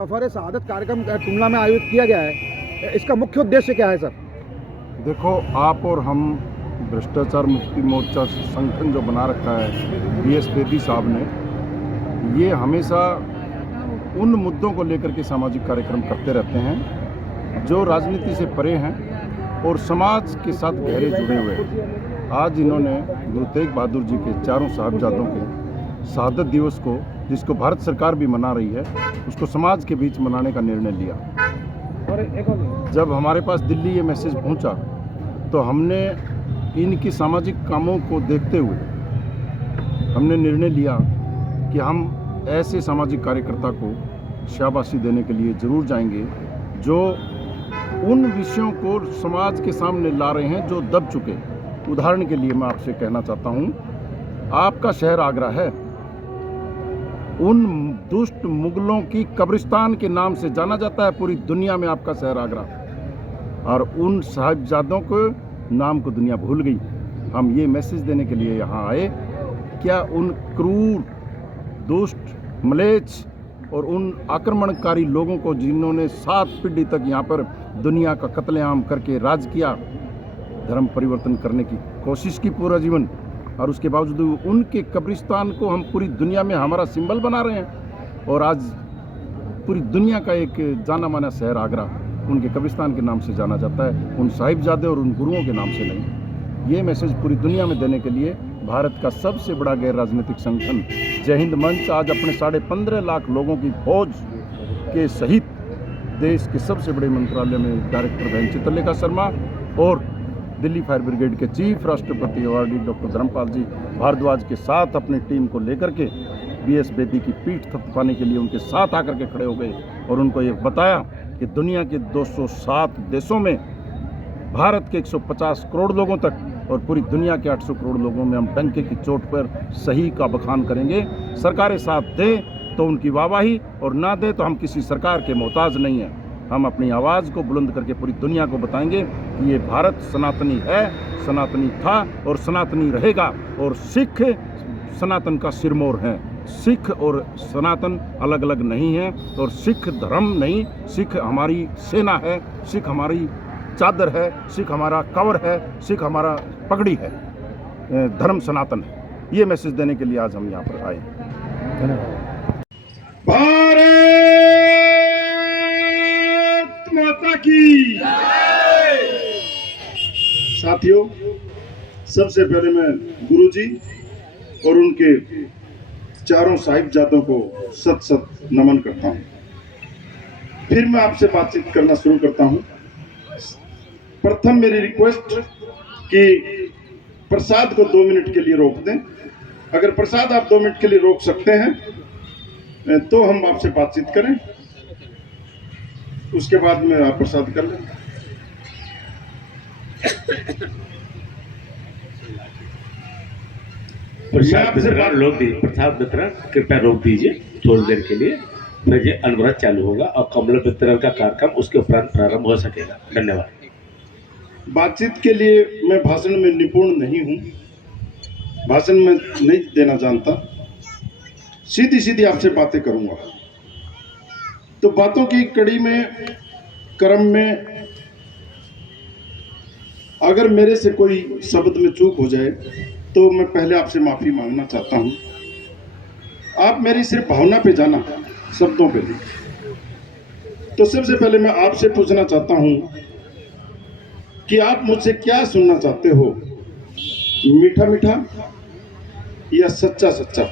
सफर शहादत कार्यक्रम टुमला में आयोजित किया गया है, इसका मुख्य उद्देश्य क्या है सर? देखो, आप और हम भ्रष्टाचार मुक्ति मोर्चा संगठन जो बना रखा है BS बेदी साहब ने, ये हमेशा उन मुद्दों को लेकर के सामाजिक कार्यक्रम करते रहते हैं जो राजनीति से परे हैं और समाज के साथ गहरे जुड़े हुए हैं। आज इन्होंने गुरु तेग बहादुर जी के चारों साहिबजादों के शहादत दिवस को, जिसको भारत सरकार भी मना रही है, उसको समाज के बीच मनाने का निर्णय लिया। जब हमारे पास दिल्ली ये मैसेज पहुंचा तो हमने इनकी सामाजिक कामों को देखते हुए हमने निर्णय लिया कि हम ऐसे सामाजिक कार्यकर्ता को शाबाशी देने के लिए ज़रूर जाएंगे जो उन विषयों को समाज के सामने ला रहे हैं जो दब चुके। उदाहरण के लिए मैं आपसे कहना चाहता हूं, आपका शहर आगरा है, उन दुष्ट मुगलों की कब्रिस्तान के नाम से जाना जाता है पूरी दुनिया में आपका शहर आगरा, और उन साहिबजादों को नाम को दुनिया भूल गई। हम ये मैसेज देने के लिए यहाँ आए, क्या उन क्रूर, दुष्ट, म्लेच्छ और उन आक्रमणकारी लोगों को जिन्होंने 7 पीढ़ी तक यहाँ पर दुनिया का कत्लेआम करके राज किया, धर्म परिवर्तन करने की कोशिश की पूरा जीवन, और उसके बावजूद उनके कब्रिस्तान को हम पूरी दुनिया में हमारा सिंबल बना रहे हैं। और आज पूरी दुनिया का एक जाना माना शहर आगरा उनके कब्रिस्तान के नाम से जाना जाता है, उन साहिबजादे और उन गुरुओं के नाम से नहीं। ये मैसेज पूरी दुनिया में देने के लिए भारत का सबसे बड़ा गैर राजनीतिक संगठन जय हिंद मंच आज अपने 15.5 लाख लोगों की फौज के सहित देश के सबसे बड़े मंत्रालय में डायरेक्टर बहन चित्रलेखा शर्मा और दिल्ली फायर ब्रिगेड के चीफ राष्ट्रपति अवार्डी डॉक्टर धर्मपाल जी भारद्वाज के साथ अपनी टीम को लेकर के BS बेदी की पीठ थपथपाने के लिए उनके साथ आकर के खड़े हो गए और उनको ये बताया कि दुनिया के 207 देशों में भारत के 150 करोड़ लोगों तक और पूरी दुनिया के 800 करोड़ लोगों में हम डंके की चोट पर सही का बखान करेंगे। सरकारें साथ दें तो उनकी वाहवाही और ना दें तो हम किसी सरकार के मोहताज नहीं हैं। हम अपनी आवाज़ को बुलंद करके पूरी दुनिया को बताएंगे कि ये भारत सनातनी है, सनातनी था और सनातनी रहेगा, और सिख सनातन का सिरमौर हैं। सिख और सनातन अलग अलग नहीं हैं, और सिख धर्म नहीं, सिख हमारी सेना है, सिख हमारी चादर है, सिख हमारा कवर है, सिख हमारा पगड़ी है, धर्म सनातन है। ये मैसेज देने के लिए आज हम यहाँ पर आए। भारत माता की साथियों, सबसे पहले मैं गुरुजी और उनके चारों साहिबजादों को सत सत नमन करता हूं। फिर मैं आपसे बातचीत करना शुरू करता हूं। प्रथम मेरी रिक्वेस्ट कि प्रसाद को 2 मिनट के लिए रोक दें। अगर प्रसाद आप 2 मिनट के लिए रोक सकते हैं तो हम आपसे बातचीत करें, उसके बाद में आप प्रसाद कर लें। प्रसाद वितरण कृपया रोक दीजिए थोड़ी देर के लिए, फिर ये अनवरत चालू होगा और कमल वितरण का कार्यक्रम उसके उपरांत प्रारंभ हो सकेगा। धन्यवाद। बातचीत के लिए मैं भाषण में निपुण नहीं हूं, भाषण में नहीं देना जानता, सीधी सीधी आपसे बातें करूंगा। तो बातों की कड़ी में, क्रम में अगर मेरे से कोई शब्द में चूक हो जाए तो मैं पहले आपसे माफी मांगना चाहता हूं। आप मेरी सिर्फ भावना पे जाना, शब्दों पे नहीं। तो सबसे पहले मैं आपसे पूछना चाहता हूं कि आप मुझसे क्या सुनना चाहते हो, मीठा मीठा या सच्चा सच्चा?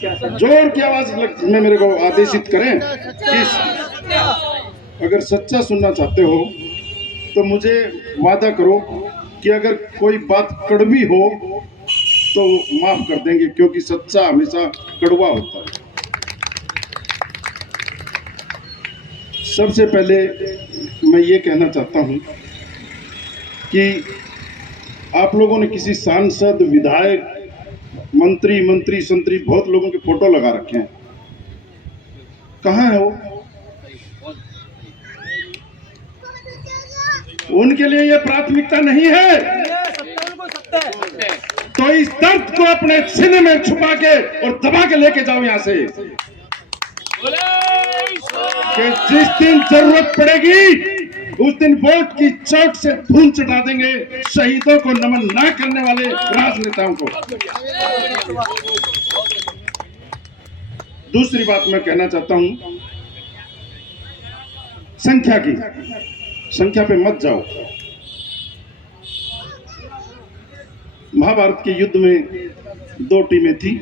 जोर की आवाज में मेरे को आदेशित करें कि अगर सच्चा सुनना चाहते हो तो मुझे वादा करो कि अगर कोई बात कड़वी हो तो माफ कर देंगे, क्योंकि सच्चा हमेशा कड़वा होता है। सबसे पहले मैं ये कहना चाहता हूं कि आप लोगों ने किसी सांसद, विधायक, मंत्री संतरी बहुत लोगों के फोटो लगा रखे हैं, कहाँ है वो? उनके लिए ये प्राथमिकता नहीं है। तो इस दर्द को अपने सीने में छुपा के और दबा के लेके जाओ यहां से। कि जिस दिन जरूरत पड़ेगी उस दिन वोट की चोट से धूल चटा देंगे शहीदों को नमन ना करने वाले राजनेताओं को। दूसरी बात मैं कहना चाहता हूं, संख्या पे मत जाओ। महाभारत के युद्ध में 2 टीमें थी,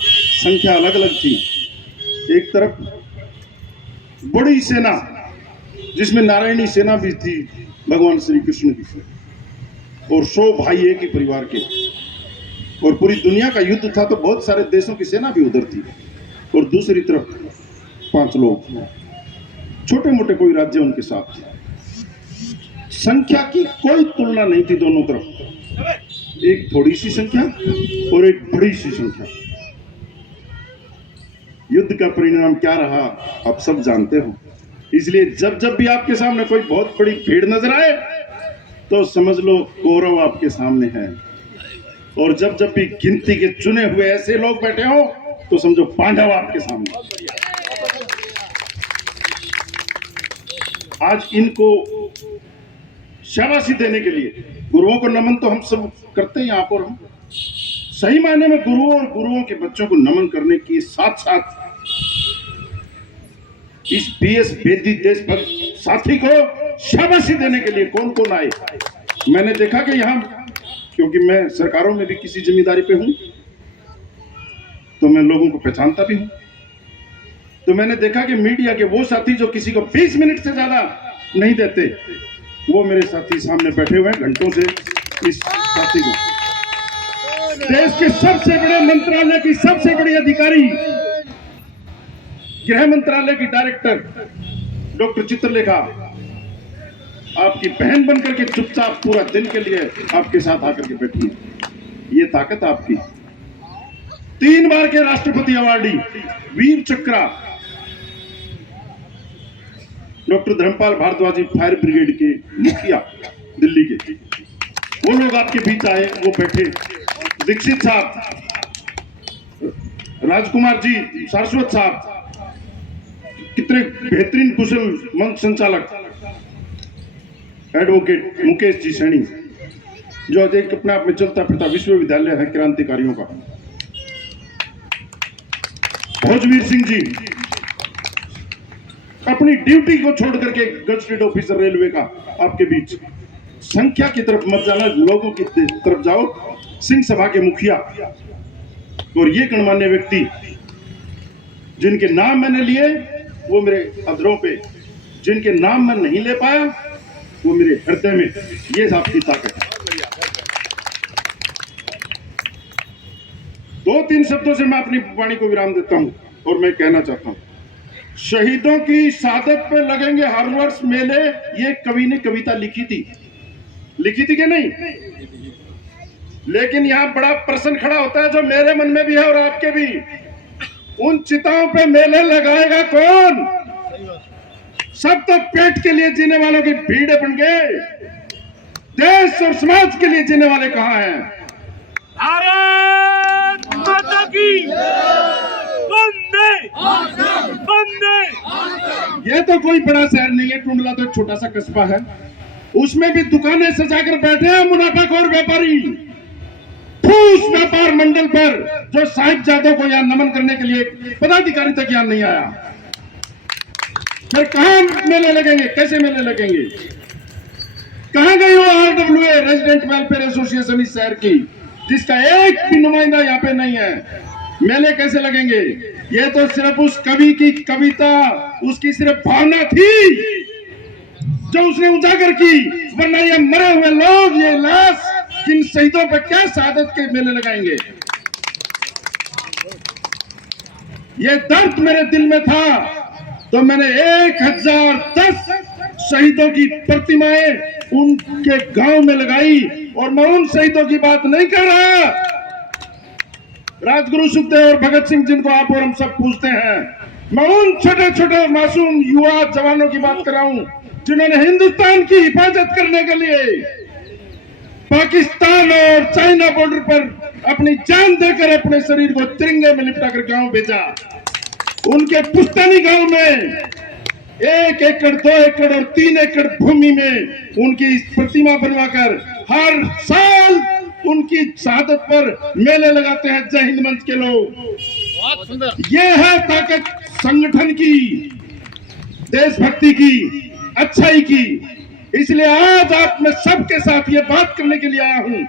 संख्या अलग अलग थी। एक तरफ बड़ी सेना जिसमें नारायणी सेना भी थी भगवान श्री कृष्ण की, और 100 भाई एक ही परिवार के, और पूरी दुनिया का युद्ध था तो बहुत सारे देशों की सेना भी उधर थी। और दूसरी तरफ 5 लोग, छोटे मोटे कोई राज्य उनके साथ। संख्या की कोई तुलना नहीं थी दोनों तरफ, एक थोड़ी सी संख्या और एक बड़ी सी संख्या। युद्ध का परिणाम क्या रहा आप सब जानते हो। इसलिए जब जब भी आपके सामने कोई बहुत बड़ी भीड़ नजर आए तो समझ लो कौरव आपके सामने है, और जब जब भी गिनती के चुने हुए ऐसे लोग बैठे हो तो समझो पांडव आपके सामने। आज इनको शाबाशी देने के लिए गुरुओं को नमन तो हम सब करते हैं यहाँ पर। हम सही मायने में गुरुओं और गुरुओं के बच्चों को नमन करने के साथ साथ इस बीएस बेदी देशभक्त साथी को शाबाशी देने के लिए कौन कौन आए। मैंने देखा कि यहाँ, क्योंकि मैं सरकारों में भी किसी जिम्मेदारी पे हूं तो मैं लोगों को पहचानता भी हूं, तो मैंने देखा कि मीडिया के वो साथी जो किसी को 20 मिनट से ज्यादा नहीं देते, वो मेरे साथी सामने बैठे हुए हैं घंटों से। इस साथी को देश के सबसे बड़े मंत्रालय की सबसे बड़ी अधिकारी, गृह मंत्रालय की डायरेक्टर डॉक्टर चित्रलेखा आपकी बहन बनकर के चुपचाप पूरा दिन के लिए आपके साथ आकर के बैठी है। ये ताकत आपकी। 3 बार के राष्ट्रपति awardee Vir Chakra doctor Dharampal Bhardwaj fire brigade के मुखिया दिल्ली के, वो लोग आपके बीच आए, वो बैठे। दीक्षित साहब, राजकुमार जी, सारस्वत साहब, कितने बेहतरीन कुशल मंच संचालक एडवोकेट मुकेश जी सैनी, जो एक अपने आप में चलता फिरता विश्वविद्यालय है क्रांतिकारियों का। भोजवीर सिंह जी अपनी ड्यूटी को छोड़ करके गजटेड ऑफिसर रेलवे का आपके बीच। संख्या की तरफ मत जाना, लोगों की तरफ जाओ। सिंह सभा के मुखिया और ये गणमान्य व्यक्ति जिनके नाम मैंने लिए वो मेरे अधरों पे, जिनके नाम मैं नहीं ले पाया वो मेरे हृदय में। ये आपकी ताकत है। 2-3 शब्दों से मैं अपनी वाणी को विराम देता हूं और मैं कहना चाहता हूं, शहीदों की शहादत पे लगेंगे हर वर्ष मेले। ये कवि ने कविता लिखी थी कि नहीं? लेकिन यहां बड़ा प्रश्न खड़ा होता है जो मेरे मन में भी है और आपके भी। उन चिताओं पे मेले लगाएगा कौन? सब तो पेट के लिए जीने वालों की भीड़ बन गए, देश और समाज के लिए जीने वाले कहां हैं? भारत माता की वंदे वंदे। ये तो कोई बड़ा शहर नहीं है, टुंडला तो एक छोटा सा कस्बा है। उसमें भी दुकानें सजाकर बैठे हैं मुनाफाखोर व्यापारी। ठूस व्यापार मंडल पर जो साहिबजादों को यहाँ नमन करने के लिए पदाधिकारी तक यहाँ नहीं आया। फिर कहां मेले लगेंगे? कैसे मेले लगेंगे? कहां गई वो RWA रेजिडेंट वेलफेयर एसोसिएशन इस शहर की, जिसका एक भी नुमाइंदा यहाँ पे नहीं है? मेले कैसे लगेंगे? ये तो सिर्फ उस कवि की कविता, उसकी सिर्फ भावना थी जो उसने उजागर की, वरना ये मरे हुए लोग, ये लाश, किन शहीदों पर क्या शहादत के मेले लगाएंगे? ये दर्द मेरे दिल में था तो मैंने 1010 शहीदों की प्रतिमाएं उनके गांव में लगाई। और मैं उन शहीदों की बात नहीं कर रहा राजगुरु सुखदेव और भगत सिंह जिनको आप और हम सब पूछते हैं। मैं उन छोटे छोटे मासूम युवा जवानों की बात कर रहा हूं जिन्होंने हिंदुस्तान की हिफाजत करने के लिए पाकिस्तान और चाइना बॉर्डर पर अपनी जान देकर अपने शरीर को तिरंगे में लिपटा कर गांव भेजा। उनके पुश्तैनी गांव में 1 एकड़ 2 एकड़ और 3 एकड़ भूमि में उनकी प्रतिमा बनवाकर हर साल उनकी शहादत पर मेले लगाते हैं जय हिंद मंच के लोग। ये है ताकत संगठन की, देशभक्ति की, अच्छाई की। इसलिए आज आप मैं सबके साथ ये बात करने के लिए आया हूं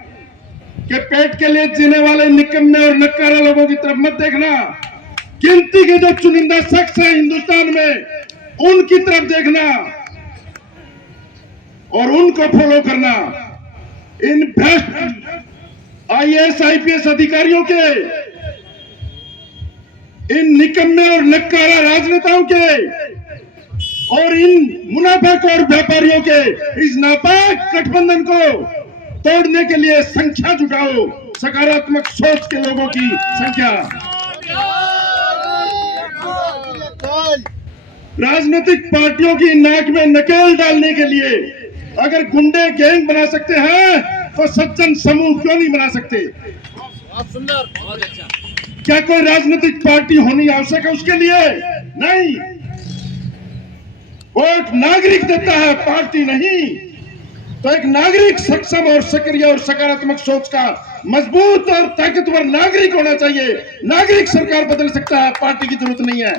कि पेट के लिए जीने वाले निकम्मे और नक्कारा लोगों की तरफ मत देखना। गिनती के जो चुनिंदा शख्स है हिंदुस्तान में, उनकी तरफ देखना और उनको फॉलो करना। इन भ्रष्ट IAS IPS अधिकारियों के, इन निकम्मे और नक्कारा राजनेताओं के और इन मुनाफाखोर व्यापारियों के इस नापाक गठबंधन को तोड़ने के लिए संख्या जुटाओ, सकारात्मक सोच के लोगों की संख्या। राजनीतिक पार्टियों की नाक में नकेल डालने के लिए अगर गुंडे गैंग बना सकते हैं तो सज्जन समूह क्यों नहीं बना सकते? क्या कोई राजनीतिक पार्टी होनी आवश्यक है उसके लिए? नहीं, वोट नागरिक देता है, पार्टी नहीं। तो एक नागरिक सक्षम और सक्रिय और सकारात्मक सोच का मजबूत और ताकतवर नागरिक होना चाहिए। नागरिक सरकार बदल सकता है, पार्टी की जरूरत नहीं है।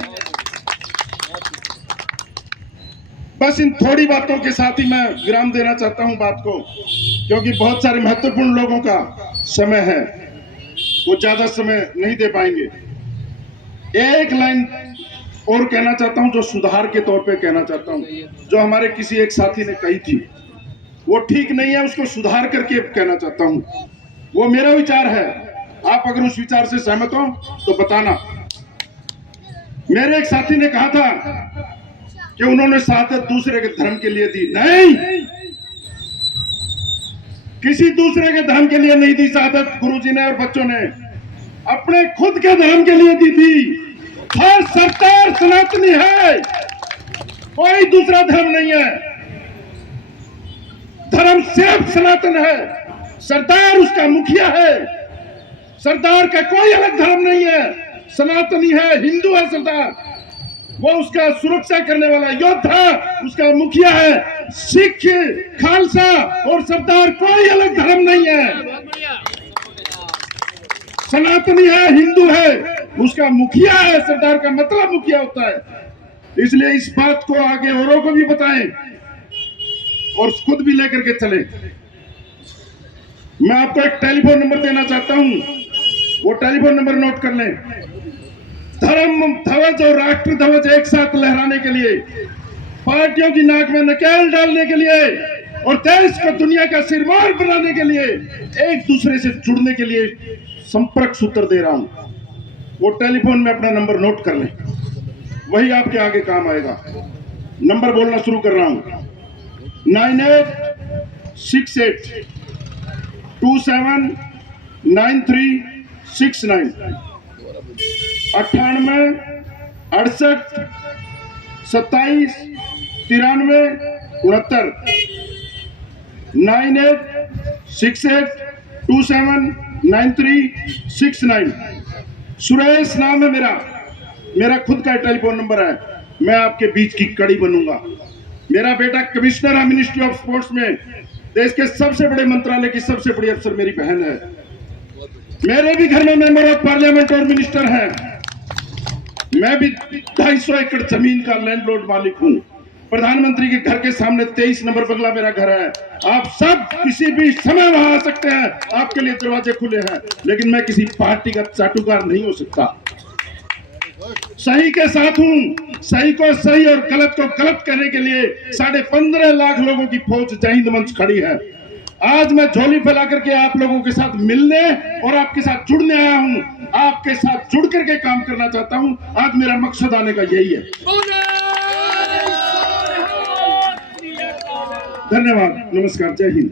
बस इन थोड़ी बातों के साथ ही मैं विराम देना चाहता हूं बात को, क्योंकि बहुत सारे महत्वपूर्ण लोगों का समय है, वो ज्यादा समय नहीं दे पाएंगे। एक लाइन और कहना चाहता हूं, जो सुधार के तौर पे कहना चाहता हूं, जो हमारे किसी एक साथी ने कही थी वो ठीक नहीं है, उसको सुधार करके कहना चाहता हूं। वो मेरा विचार है, आप अगर उस विचार से सहमत हो तो बताना। मेरे एक साथी ने कहा था कि उन्होंने शहादत दूसरे के धर्म के लिए दी। नहीं, किसी दूसरे के धर्म के लिए नहीं दी शहादत। गुरुजी ने और बच्चों ने अपने खुद के धर्म के लिए दी थी। हर सरकार सनातनी है, कोई दूसरा धर्म नहीं है। धर्म सिर्फ सनातन है, सरदार उसका मुखिया है। सरदार का कोई अलग धर्म नहीं है, सनातनी है, हिंदू है सरदार। वो उसका सुरक्षा करने वाला योद्धा उसका मुखिया है। सिख, खालसा और सरदार कोई अलग धर्म नहीं है, सनातनी है, हिंदू है, उसका मुखिया है। सरदार का मतलब मुखिया होता है। इसलिए इस बात को आगे औरों को भी बताएं और खुद भी लेकर के चले। मैं आपको एक टेलीफोन नंबर देना चाहता हूं, वो टेलीफोन नंबर नोट कर लें। धर्म ध्वज और राष्ट्र ध्वज एक साथ लहराने के लिए, पार्टियों की नाक में नकेल डालने के लिए और देश को दुनिया का सिरमौर बनाने के लिए, एक दूसरे से जुड़ने के लिए संपर्क सूत्र दे रहा हूं। वो टेलीफोन में अपना नंबर नोट कर लें, वही आपके आगे काम आएगा। नंबर बोलना शुरू कर रहा हूं। 9868279369 98 68 27 93 69 9868279369। सुरेश नाम है मेरा खुद का टेलीफोन नंबर है। मैं आपके बीच की कड़ी बनूंगा। मेरा बेटा कमिश्नर है मिनिस्ट्री ऑफ स्पोर्ट्स में, देश के सबसे बड़े मंत्रालय की सबसे बड़ी अफसर मेरी बहन है। मेरे भी घर में मेंबर ऑफ पार्लियामेंट और मिनिस्टर हैं। मैं भी 250 एकड़ जमीन का लैंडलॉर्ड मालिक हूं। प्रधानमंत्री के घर के सामने 23 नंबर बंगला मेरा घर है। आप सब किसी भी समय वहां आ सकते हैं, आपके लिए दरवाजे खुले हैं। लेकिन मैं किसी पार्टी का चाटुकार नहीं हो सकता। सही के साथ हूं, सही को सही और गलत को गलत कहने के लिए 15.5 लाख लोगों की फौज जय हिंद मंच खड़ी है। आज मैं झोली फैला करके आप लोगों के साथ मिलने और आपके साथ जुड़ने आया हूं। आपके साथ जुड़ करके काम करना चाहता हूं। आज मेरा मकसद आने का यही है। धन्यवाद, नमस्कार, जय हिंद।